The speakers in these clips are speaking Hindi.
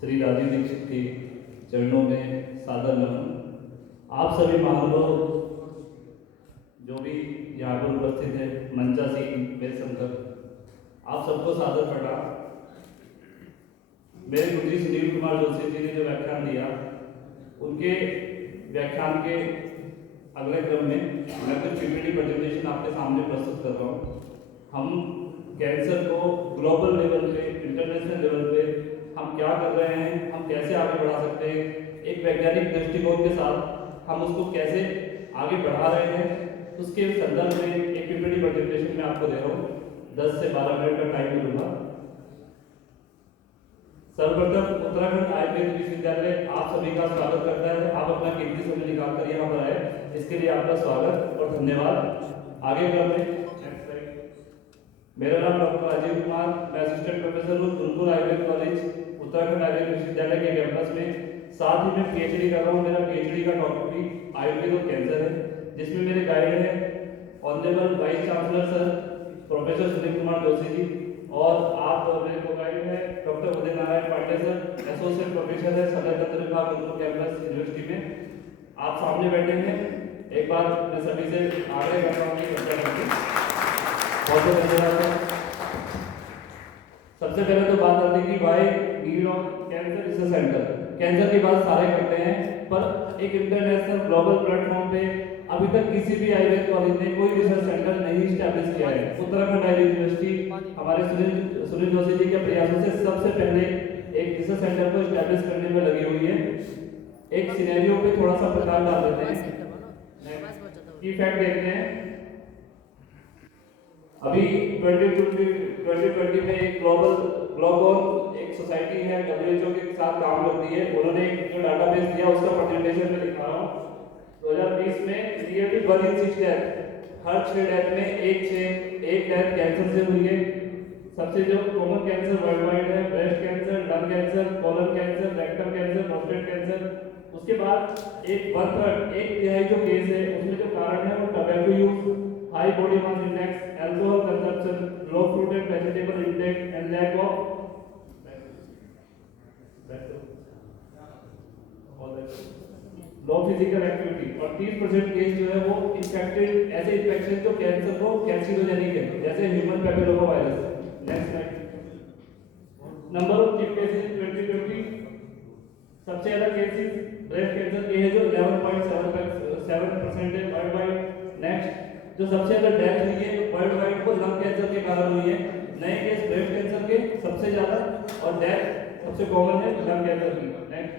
श्री राजीव दीक्षित के चरणों में सादर नमन। आप सभी महानुभाव जो भी यहाँ पर उपस्थित है, मंचा सिंह, मेरे शंकर, आप सबको सादर प्रणाम। मेरे गुरुजी सुनील कुमार जोशी जी ने जो व्याख्यान दिया, उनके व्याख्यान के अगले क्रम में मैं कुछ पीपीटी प्रेजेंटेशन आपके सामने प्रस्तुत कर रहा हूँ। हम कैंसर को ग्लोबल लेवल पे, इंटरनेशनल लेवल पे हम क्या कर रहे हैं, हम कैसे आगे बढ़ा सकते हैं, एक वैज्ञानिक दृष्टिकोण के साथ हम उसको कैसे आगे बढ़ा रहे हैं, उसके संदर्भ में एक पीपीटी प्रेजेंटेशन मैं आपको दे रहा हूँ। 10 से 12 मिनट का टाइम मिलूंगा। सर्वप्रथम उत्तराखंड आयुर्वेद विश्वविद्यालय आप सभी का स्वागत करता है। आप अपना कीमती समय निकालकर यहाँ पर आए, इसके लिए आपका स्वागत और धन्यवाद। आगे बढ़ते हैं। मेरा नाम डॉक्टर राजीव कुमार, मैं असिस्टेंट प्रोफेसर हूँ गुरुकुल आयुर्वेद कॉलेज, उत्तराखंड आयुर्वेद विश्वविद्यालय के कैंपस में। साथ ही मैं पीएचडी कर रहा हूँ। मेरा पीएचडी का टॉपिक भी आयुर्वेद और कैंसर है, जिसमें मेरे गाइड है honourable vice chancellor sir professor Sunil Kumar Joshi ji, और आप मेरे को गाइड है doctor Uday Narayan Pandey sir, associate professor है सदर तंत्र विभाग गुरुकुल कैंपस यूनिवर्सिटी में। आप सामने बैठे हैं। एक बार मैं सभी से आग्रह करता हूँ कि चर्चा करें। बहुत बहुत धन्यवाद। सबसे पहले तो बात आती है कि भाई need of cancer research centre. Cancer की बात सारे करते हैं, पर एक इंटरनेशनल ग्लोबल प्लेटफॉर्म पे अभी तक किसी भी आयुर्वेद कॉलेज ने कोई रिसर्च सेंटर नहीं स्टैब्लिश किया है। उत्तराखंड आयुर्वेद यूनिवर्सिटी हमारे सुनील जोशी जी के प्रयासों से सबसे पहले एक रिसर्च सेंटर को स्टैब्लिश करने में लगी हुई है। एक सिनेरियो पे थोड़ा सा प्रकाश डाल देते हैं, की फैक्ट देखते हैं। अभी 2020 में एक ग्लोबल एक सोसाइटी है WHO के साथ काम करती है। उन्होंने एक जो डाटाबेस दिया उसका प्रेजेंटेशन में दिखा रहा हूँ। 2020 में nearly 1 in 6 death, her 6 death में एक डेथ कैंसर से हुई है। सबसे जो कॉमन कैंसर वर्ल्ड वाइड है breast cancer, lung cancer, colon cancer, rectum cancer, prostate cancer. उसके बाद एक 1/3 जो केस है उसमें जो कारण है वो tobacco use, high body mass index, alcohol consumption, low fruit and vegetable intake and lack of low physical activity. और 30% केस जो है वो इन्फेक्टेड, ऐसे इन्फेक्शन जो कैंसर को कैंसिरोजेनिक है, जैसे human papilloma virus. Next slide. Number of tip cases 2020 सबसे ज्यादा केसेस ब्रेस्ट कैंसर के है जो 11.7% है वर्ल्ड वाइड। नेक्स्ट जो सबसे ज्यादा डेथ हुई है वर्ल्ड वाइड वो लंग कैंसर के कारण हुई है। नए केस ब्रेस्ट कैंसर के सबसे ज्यादा और डेथ सबसे कॉमन है लंग कैंसर की। नेक्स्ट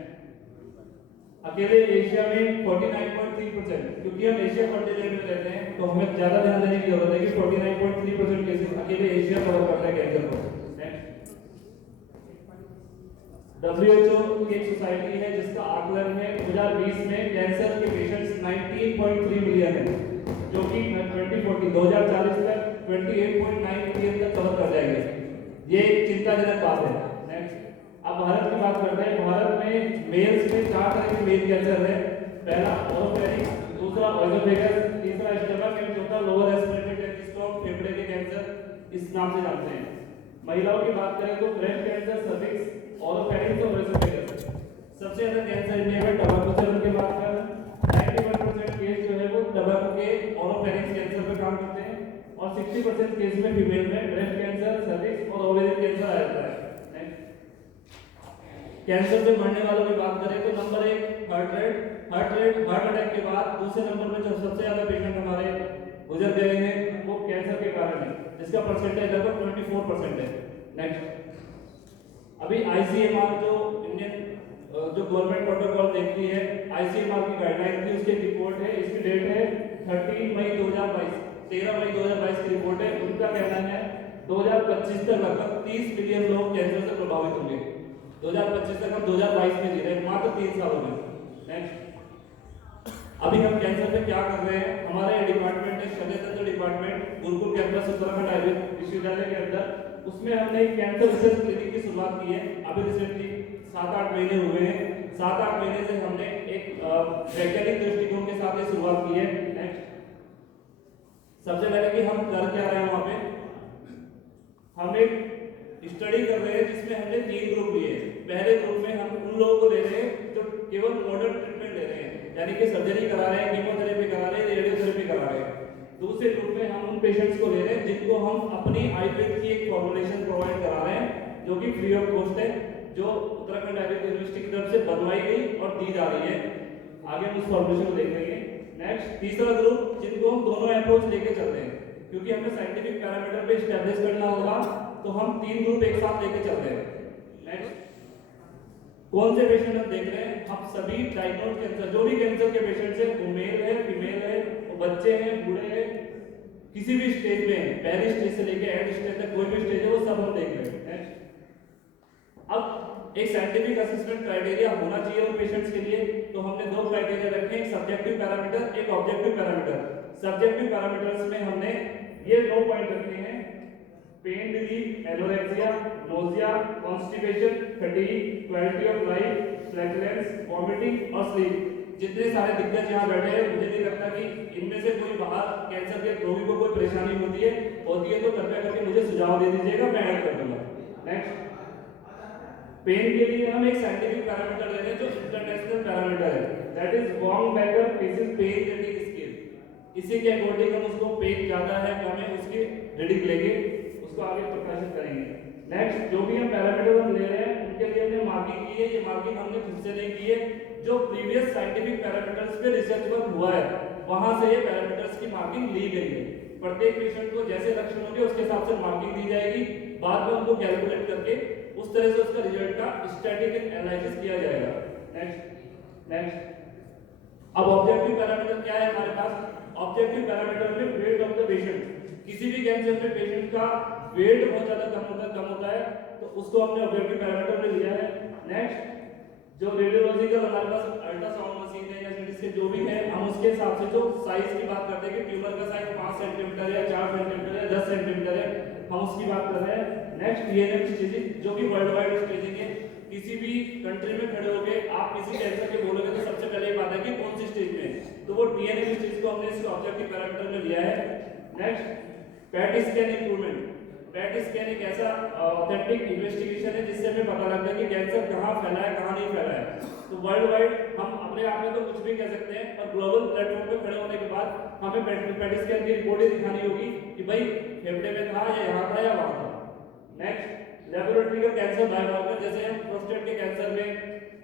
अकेले एशिया में 49.3%, क्योंकि हम एशिया कॉन्टिनेंट में रहते हैं तो हमें ज्यादा ध्यान देने की जरूरत है कि 49.3% केसेस अकेले एशिया कवर करता है कैंसर को। WHO की एक सोसाइटी है जिसका आकलन है 2020 में कैंसर के पेशेंट्स 19.3 मिलियन है, जो कि 2040 तक 28.9 मिलियन तक कवर कर जाएंगे। ये एक चिंताजनक बात है। नेक्स्ट अब भारत की बात करते हैं। भारत में मेल्स में 4 तरह के मेल कैंसर है। पहला ओरोफेरिंक्स, दूसरा ओएसोफेगस, तीसरा स्टमक एंड चौथा लोअर रेस्पिरेटरी ट्रैक्ट स्ट्रोक, फेफड़े के कैंसर इस नाम से जानते हैं। महिलाओं की बात करें तो ब्रेस्ट कैंसर, सर्विक्स, ओरोफेरिंक्स और ओएसोफेगस। सबसे ज्यादा कैंसर इंडिया में टबैको से उनकी बात करें 91% केस जो है वो टबैको के ओरोफेरिंक्स कैंसर पे काम करते हैं, और 60% केस में फीमेल में ब्रेस्ट कैंसर, सर्विक्स और ओवेरियन कैंसर आ जाता है। कैंसर से मरने वालों की बात करें तो नंबर 1 हार्ट अटैक के बाद दूसरे नंबर पे जो सबसे ज्यादा पेशेंट हमारे गुजर गए हैं वो कैंसर के कारण है, जिसका परसेंटेज लगभग 24% है। नेक्स्ट अभी आईसीएमआर जो इंडियन जो गवर्नमेंट प्रोटोकॉल देखती है, आईसीएमआर की गाइडलाइन थी, उसकी रिपोर्ट है, इसकी डेट है 13 मई 2022 की रिपोर्ट है। उनका कहना है 2025 तक लगभग 30 मिलियन लोग कैंसर से प्रभावित होंगे। 2025 तक हम 2022 में जी रहे हैं, मात्र 3 सालों में। नेक्स्ट अभी हम कैंसर पे क्या कर रहे हैं। हमारे डिपार्टमेंट है शल्य तंत्र डिपार्टमेंट, गुरुकुल कैंपस उत्तराखंड आयुर्वेद विश्वविद्यालय के अंदर। उसमें हमने एक कैंसर रिसर्च क्लिनिक की शुरुआत की है। अभी रिसेंटली 7-8 महीने हुए हैं। 7-8 महीने से हमने एक वैज्ञानिक दृष्टिकोण के साथ ये शुरुआत की है। नेक्स्ट सबसे पहले कि हम कर क्या रहे हैं, वहां पे हम एक स्टडी कर रहे हैं जिसमें हमने 3 ग्रुप लिए। पहले ग्रुप में पेशेंट्स को ले रहे हैं जिनको हम अपनी आयुर्वेद की एक फॉर्मुलेशन प्रोवाइड करा रहे हैं जो कि फ्री ऑफ कॉस्ट है, जो उत्तराखंड आयुर्वेद यूनिवर्सिटी की तरफ से बनवाई गई और दी जा रही है। आगे हम उस फॉर्मुलेशन को देखेंगे। नेक्स्ट तीसरा ग्रुप जिनको हम दोनों अप्रोच लेके चल रहे हैं, क्योंकि हमें साइंटिफिक पैरामीटर पे एस्टैब्लिश करना होगा, तो हम 3 ग्रुप एक साथ लेके चल रहे हैं। नेक्स्ट कौन से पेशेंट हम देख रहे हैं? हम सभी डायग्नोज कैंसर, जो भी कैंसर के पेशेंट्स हैं, वो मेल है, फीमेल है, वो बच्चे हैं, बूढ़े हैं, किसी भी स्टेज में है, पहली स्टेज से लेके एंड स्टेज तक कोई भी स्टेज है, वो सब हम देख रहे हैं। नेक्स्ट अब एक साइंटिफिक असेसमेंट क्राइटेरिया होना चाहिए उन पेशेंट्स के लिए, तो हमने 2 क्राइटेरिया रखे हैं, एक सब्जेक्टिव पैरामीटर, एक ऑब्जेक्टिव पैरामीटर। सब्जेक्टिव पैरामीटर्स में हमने ये 2 पॉइंट रखे हैं: pain relief, anorexia, nausea, constipation, fatigue, quality of life, flatulence, vomiting और स्लीप। जितने सारे दिग्गज यहाँ बैठे हैं, मुझे नहीं लगता कि इनमें से कोई बाहर कैंसर के रोगी को कोई परेशानी होती है तो कृपया करके मुझे सुझाव दे दीजिएगा, मैं ऐड कर दूंगा। नेक्स्ट पेन के लिए हम एक साइंटिफिक पैरामीटर ले रहे हैं जो इंटरनेशनल पैरामीटर है, that is Wong Baker faces pain rating scale. इसी के अकॉर्डिंग हम उसको पेन ज्यादा है कम है उसकी रीडिंग लेंगे, उसको आगे प्रकाशित करेंगे। नेक्स्ट जो भी हम पैरामीटर हम ले रहे हैं उनके लिए हमने मार्किंग की है, ये मार्किंग हमने खुद से नहीं की है, जो प्रीवियस साइंटिफिक पैरामीटर्स पे रिसर्च वर्क हुआ है वहां से ये पैरामीटर्स की मार्किंग ली गई है। प्रत्येक पेशेंट को जैसे लक्षण होंगे उसके हिसाब से मार्किंग दी जाएगी, बाद में उनको कैलकुलेट करके उस तरह से उसका रिजल्ट का स्टैटिस्टिकल एनालिसिस किया जाएगा। नेक्स्ट अब ऑब्जेक्टिव पैरामीटर क्या है हमारे पास? ऑब्जेक्टिव पैरामीटर में वेट ऑफ द पेशेंट, किसी भी कैंसर में पेशेंट का वेट बहुत ज्यादा कम होता है तो उसको हमने ऑब्जेक्टिव पैरामीटर में लिया है। नेक्स्ट जो रेडियोलॉजिकल हमारे पास अल्ट्रासाउंड मशीन है या सीटी स्कैन जो भी है, हम उसके हिसाब से जो साइज की बात करते हैं कि ट्यूमर का साइज 5 सेंटीमीटर या 4 सेंटीमीटर या 10 सेंटीमीटर है, हम उसकी बात कर रहे हैं। नेक्स्ट टीएनएम स्टेजिंग जो कि वर्ल्ड वाइड स्टेजिंग है, किसी भी कंट्री में खड़े होके आप किसी कैंसर के बोलोगे तो सबसे पहले ये बात है कि कौन सी स्टेज में है, तो वो टीएनएम स्टेज को हमने इसके ऑब्जेक्टिव पैरामीटर में लिया है। Next PET scan improvement, PET scan एक ऐसा ऑथेंटिक इन्वेस्टिगेशन है जिससे हमें पता लगता है कि कैंसर कहाँ फैला है कहाँ नहीं फैला है। तो वर्ल्ड वाइड हम अपने आप में तो कुछ भी कह सकते हैं, और ग्लोबल प्लेटफॉर्म पे खड़े होने के बाद हमें पैट स्कैन की रिपोर्ट दिखानी होगी कि भाई फेफड़े में था या यहाँ था या वहाँ था। नेक्स्ट लेबोरेटरी का कैंसर बायोमार्कर, जैसे हम प्रोस्टेट के कैंसर में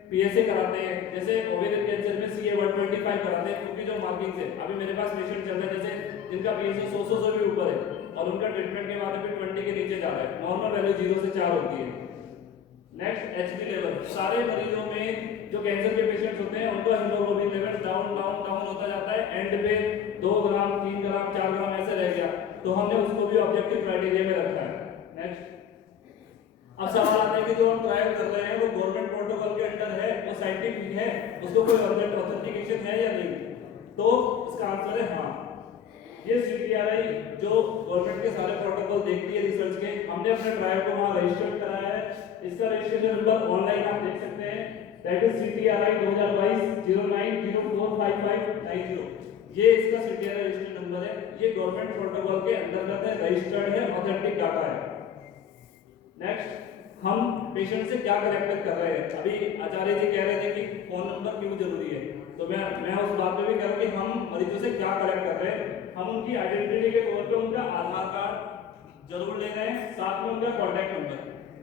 पीएसए कराते हैं, जैसे ओवेरियन कैंसर में CA-125 कराते हैं, क्योंकि जो मार्किंग से अभी मेरे पास पेशेंट चल रहे हैं जैसे जिनका पीएसए 100 से भी ऊपर है और उनका ट्रीटमेंट के बाद भी 20 के नीचे जा रहा है, नॉर्मल वैल्यू 0 से 4 होती है। नेक्स्ट एचबी लेवल, सारे मरीजों में जो कैंसर के पेशेंट्स होते हैं उनका हीमोग्लोबिन लेवल डाउन होता जाता है, एंड पे 2 ग्राम 3 ग्राम 4 ग्राम ऐसे रह गया, तो हमने उसको भी ऑब्जेक्टिव क्राइटेरिया में रखा है। नेक्स्ट अब सवाल आता है कि जो हम ट्रायल कर रहे हैं वो गवर्नमेंट प्रोटोकॉल के अंडर है, वो साइंटिफिक है, उसको कोई ऑथेंटिकेशन है या नहीं, तो इसका आंसर है हाँ। ये CTRI जो गवर्नमेंट के सारे प्रोटोकॉल देखती है रिसर्च के, हमने अपने ट्रायल को वहां रजिस्टर कराया है, इसका रजिस्ट्रेशन नंबर ऑनलाइन आप देख सकते हैं, दैट इज CTRI 2022-09045590। ये इसका CTRI रजिस्टर नंबर है, ये गवर्नमेंट प्रोटोकॉल के अंतर्गत है, रजिस्टर्ड है, ऑथेंटिक डाटा है। नेक्स्ट हम पेशेंट से क्या कलेक्ट कर रहे हैं? अभी आचार्य जी कह रहे थे कि फोन नंबर क्यों जरूरी है, तो मैं उस बात पे भी कह रहा हूं कि हम मरीजों से क्या कलेक्ट कर रहे हैं। हम उनकी आइडेंटिटी के तौर पे उनका आधार कार्ड जरूर ले रहे हैं, साथ में उनका कॉन्टैक्ट नंबर,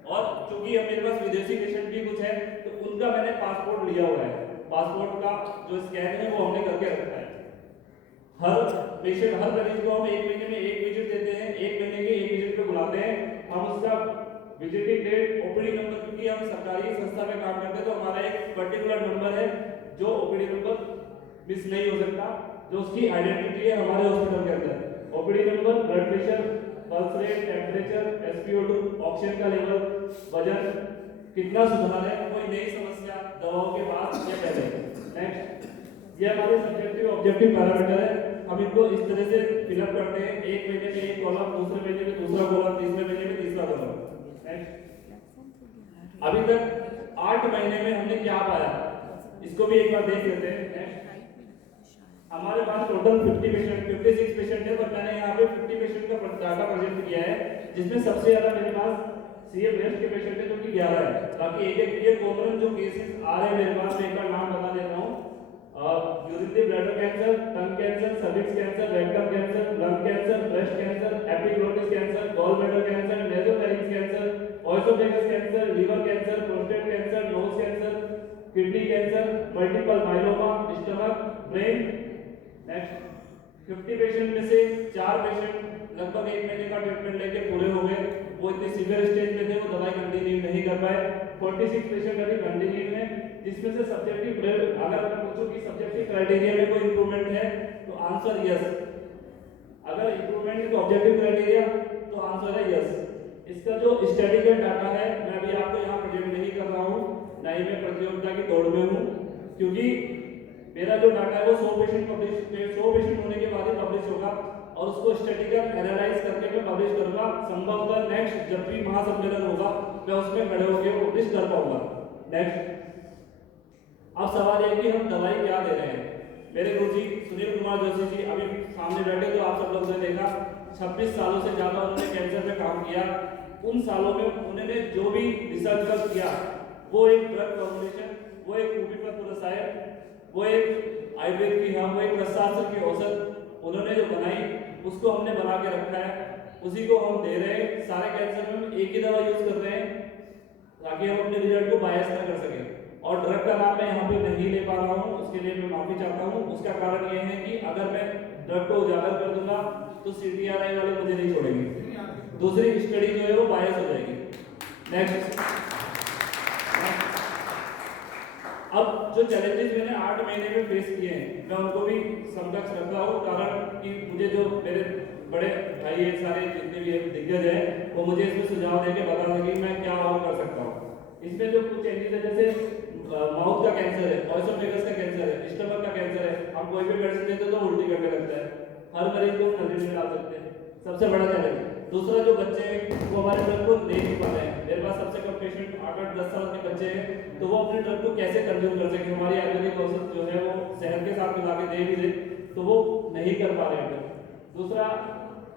और चूंकि अब मेरे पास विदेशी पेशेंट भी कुछ है तो उनका मैंने पासपोर्ट लिया हुआ है, पासपोर्ट का जो स्कैन है वो हमने करके रखा है। हर पेशेंट हर मरीज को हम 1 महीने में 1 विजिट देते हैं, 1 महीने के 1 विजिट पे बुलाते हैं, हम उसका विजिटिंग डेट, ओपीडी नंबर, क्योंकि हम सरकारी संस्था में काम करते हैं तो हमारा एक पर्टिकुलर नंबर है जो ओपीडी नंबर मिस नहीं हो सकता, जो उसकी आइडेंटिटी है हमारे हॉस्पिटल के अंदर। OPD number, blood pressure, pulse rate, temperature, SpO2, oxygen का लेवल, वजन, कितना सुधार है, कोई नई समस्या दवाओं के बाद या पहले। नेक्स्ट ये हमारे सब्जेक्टिव ऑब्जेक्टिव पैरामीटर है, हम इनको इस तरह से फिलअप करते हैं, 1 महीने में 1 कॉलम, दूसरे महीने में दूसरा कॉलम, तीसरे महीने में तीसरा कॉलम। अभी तक 8 महीने में हमने क्या पाया, इसको भी एक बार देख लेते हैं। हमारे पास टोटल 56 पेशेंट है, पर मैंने यहाँ पे 50 पेशेंट का डाटा प्रेजेंट किया है, जिसमें सबसे ज्यादा मेरे पास CA ब्रेस्ट के पेशेंट है जो कि 11 है। बाकी एक ये कॉमन जो केसेस आ रहे हैं मेरे पास, मैं एक बार नाम बता देता हूँ। Urinary bladder cancer, tongue cancer, cervix cancer, rectum cancer, lung cancer, breast cancer, epiglottis cancer, gall bladder cancer, nasopharynx cancer, oesophagus cancer, liver cancer, prostate cancer, nose cancer, kidney cancer, multiple myeloma, stomach, brain. Next 50 patient में से 4 पेशेंट लगभग 1 महीने का ट्रीटमेंट लेके पूरे हो गए। वो इतने सीवियर स्टेज में थे, वो दवाई कंटिन्यू नहीं कर पाए। 46 पेशेंट अभी कंटिन्यू है, जिसमें से सब्जेक्टिव अगर मैं पूछूं कि सब्जेक्टिव क्राइटेरिया में कोई इंप्रूवमेंट है तो आंसर यस। अगर इंप्रूवमेंट है तो ऑब्जेक्टिव क्राइटेरिया तो आंसर है यस। इसका जो स्टैटिकल डाटा है मैं अभी आपको यहाँ प्रेजेंट नहीं कर रहा हूँ, ना ही मैं प्रतियोगिता की दौड़ में हूँ, क्योंकि मेरा जो डाटा है वो 100 पेशेंट होने के बाद ही पब्लिश होगा और उसको स्टैटिकल एनालाइज करके मैं पब्लिश करूंगा। संभवतः नेक्स्ट जब भी महासम्मेलन होगा मैं उसमें खड़े होकर पब्लिश कर पाऊंगा। नेक्स्ट अब सवाल है कि हम दवाई क्या दे रहे हैं। मेरे गुरुजी सुनील कुमार जोशी जी अभी सामने बैठे, तो आप सब लोगों ने देखा 26 सालों से ज्यादा उन्होंने कैंसर पे काम किया। उन सालों में उन्होंने जो भी रिसर्च वर्क किया वो एक ड्रग फॉर्मुलेशन, वो एक भूमिपत्र रसायन, वो एक आयुर्वेद की वो एक रसायन की औषध उन्होंने जो बनाई उसको हमने बना के रखा है, उसी को हम दे रहे हैं। सारे कैंसर में हम एक ही दवा यूज कर रहे हैं ताकि हम अपने रिजल्ट को बायस ना कर सकें। और ड्रग का नाम मैं यहाँ पे नहीं ले पा रहा हूँ, उसके लिए मैं माफी चाहता हूँ। उसका कारण ये है कि अगर मैं ड्रग को उजागर कर दूंगा तो CTRI वाले मुझे नहीं छोड़ेंगे, दूसरी स्टडी जो है वो बायस हो जाएगी। नेक्स्ट अब जो चैलेंजेस मैंने 8 महीने में फेस किए हैं मैं उनको भी समकक्ष रखता हूँ, कारण कि मुझे जो मेरे बड़े भाई ये सारे जितने भी दिग्गज हैं वो मुझे इसमें सुझाव देके बता दें कि मैं क्या और कर सकता हूँ। इसमें जो कुछ चेंजेस है, जैसे माउथ का कैंसर है, ओएसोफेगस का कैंसर है, स्टमक का कैंसर है, हम कोई भी मेडिसिन देते तो उल्टी करने लगता है, हर मरीज को नजर में ला सकते हैं, सबसे बड़ा चैलेंज। दूसरा जो बच्चे हैं वो हमारे ड्रग को दे नहीं पा रहे हैं। मेरे पास सबसे कम पेशेंट 8-10 साल के बच्चे हैं, तो वो अपने ड्रग को कैसे कंज्यूम कर सके। हमारी आयुर्वेदिक औषध जो है वो शहद के साथ मिला के दे भी दे तो वो नहीं कर पा रहे हैं। दूसरा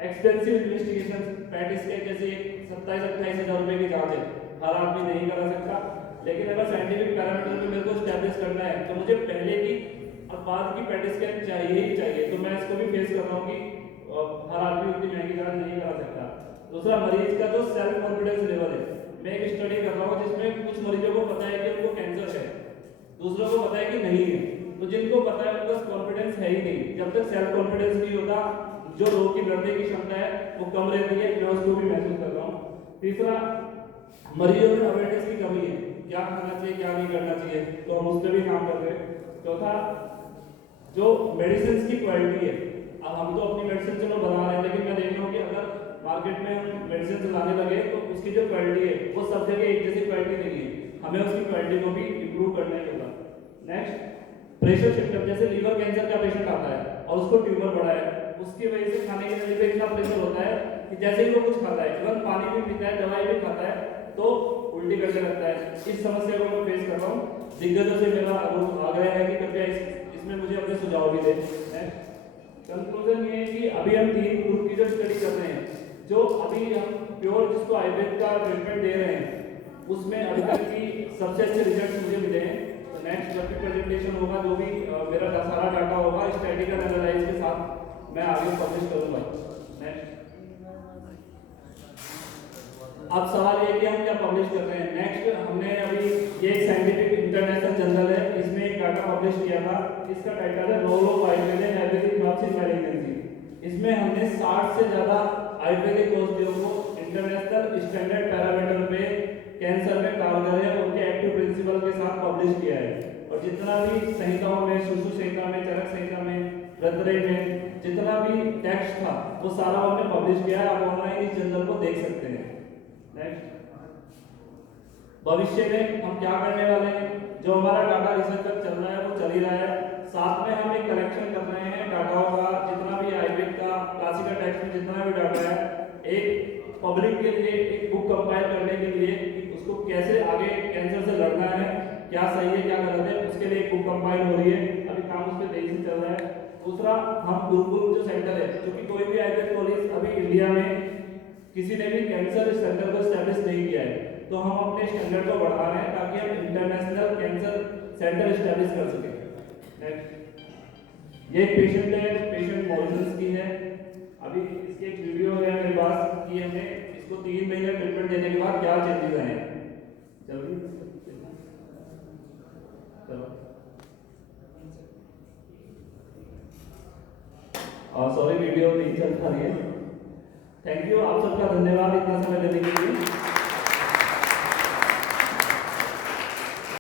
एक्सपेंसिव इन्वेस्टिगेशन, पैट स्कैन जैसे 27-28 हज़ार रुपए की जांच है, हर आदमी नहीं करा सकता। लेकिन अगर साइंटिफिक पैरामीटर में मेरे को स्टैब्लिश करना है तो मुझे पहले की और बाद की पैट स्कैन चाहिए ही चाहिए, तो मैं इसको भी फेस कर रहा हूँ कि हर आदमी उतनी महंगी जांच नहीं करा सकता। दूसरा मरीज का जो सेल्फ कॉन्फिडेंस लेवल है, मैं एक स्टडी कर रहा हूँ जिसमें कुछ मरीजों को पता है कि उनको कैंसर है, दूसरों को पता है कि नहीं है। तो जिनको पता है उनका कॉन्फिडेंस है ही नहीं। जब तक सेल्फ कॉन्फिडेंस नहीं होता, जो रोग की लड़ने की क्षमता है वो कम रहती है, मैं उसको भी महसूस कर रहा हूँ। तीसरा मरीजों में अवेयरनेस की कमी है, क्या करना चाहिए क्या नहीं करना चाहिए, तो हम उस पर भी काम कर रहे हैं। चौथा जो मेडिसिन की क्वालिटी है, अब हम तो अपनी मेडिसिन चलो बना रहे हैं, लेकिन मैं देख रहा हूँ कि अगर मार्केट में हम मेडिसिन लाने लगे तो उसकी जो क्वालिटी है वो सब जगह एक जैसी क्वालिटी नहीं है, हमें उसकी क्वालिटी को भी इम्प्रूव करना ही होगा। नेक्स्ट प्रेशर सिस्टम, जैसे लीवर कैंसर का पेशेंट आता है और उसको ट्यूमर बढ़ा है, उसकी वजह से खाने की नली पे इतना प्रेशर होता है कि जैसे ही वो कुछ खाता है, इवन पानी भी पीता है, दवाई भी खाता है, तो उल्टी करने लगता है। इस समस्या को मैं फेस कर रहा हूँ। दिग्गजों से मेरा आग्रह है कि कृपया इसमें मुझे अपने सुझाव भी दें। कंक्लूजन ये है कि अभी हम 3 ग्रुप की जो स्टडी कर रहे हैं, जो अभी हम प्योर जिसको आयुर्वेद का ट्रीटमेंट दे रहे हैं उसमें अभी तक की सबसे अच्छे रिजल्ट मुझे मिले हैं। तो नेक्स्ट जब भी प्रेजेंटेशन होगा, जो भी मेरा सारा डाटा होगा स्टैटिकल एनालाइज के साथ मैं आगे पब्लिश करूंगा। नेक्स्ट अब सवाल ये कि हम क्या पब्लिश कर रहे हैं। नेक्स्ट हमने अभी ये एक साइंटिफिक इंटरनेशनल जर्नल है, इसमें एक डाटा पब्लिश किया था, इसका टाइटल है role of Ayurveda in Ayurvedic drugs in malignancy. इसमें हमने 60 से ज्यादा आयुर्वेदिक औषधियों को इंटरनेशनल स्टैंडर्ड पैरामीटर पे कैंसर में कारगर है उनके एक्टिव प्रिंसिपल के साथ पब्लिश किया है। और जितना भी संहिताओं में, सुश्रुत संहिता में, चरक संहिता में, रद्रे में जितना भी टेक्स्ट था वो सारा हमने पब्लिश किया है, आप ऑनलाइन इस जर्नल को देख सकते हैं। नेक्स्ट भविष्य में हम क्या करने वाले हैं, जो हमारा डाटा रिसर्च चल रहा है वो चल ही रहा है, साथ में हम एक कलेक्शन कर रहे हैं डाटाओं का, जितना भी आयुर्वेद का क्लासिकल टेक्स्ट में जितना भी डाटा है, एक पब्लिक के लिए एक बुक कंपाइल करने के लिए उसको कैसे आगे कैंसर से लड़ना है, क्या सही है क्या गलत है, उसके लिए एक बुक कंपाइल हो रही है, अभी काम उस पर तेजी से चल रहा है। दूसरा हम गुरुकुल जो सेंटर है, क्योंकि कोई भी आयुर्वेद कॉलेज अभी इंडिया में किसी ने भी कैंसर सेंटर को एस्टैब्लिश नहीं किया है, तो हम अपने स्टैंडर्ड को बढ़ा रहे हैं ताकि हम इंटरनेशनल कैंसर सेंटर एस्टैब्लिश कर सकें। नेक्स्ट ये एक पेशेंट है, पेशेंट मॉरिशस की है। अभी इसकी एक वीडियो है मेरे पास कि हमने इसको 3 महीने ट्रीटमेंट देने के बाद क्या चेंजेस आए हैं। जल्दी चलो, सॉरी वीडियो नहीं चल पा रही है। थैंक यू, आप सबका धन्यवाद इतना समय देने के लिए।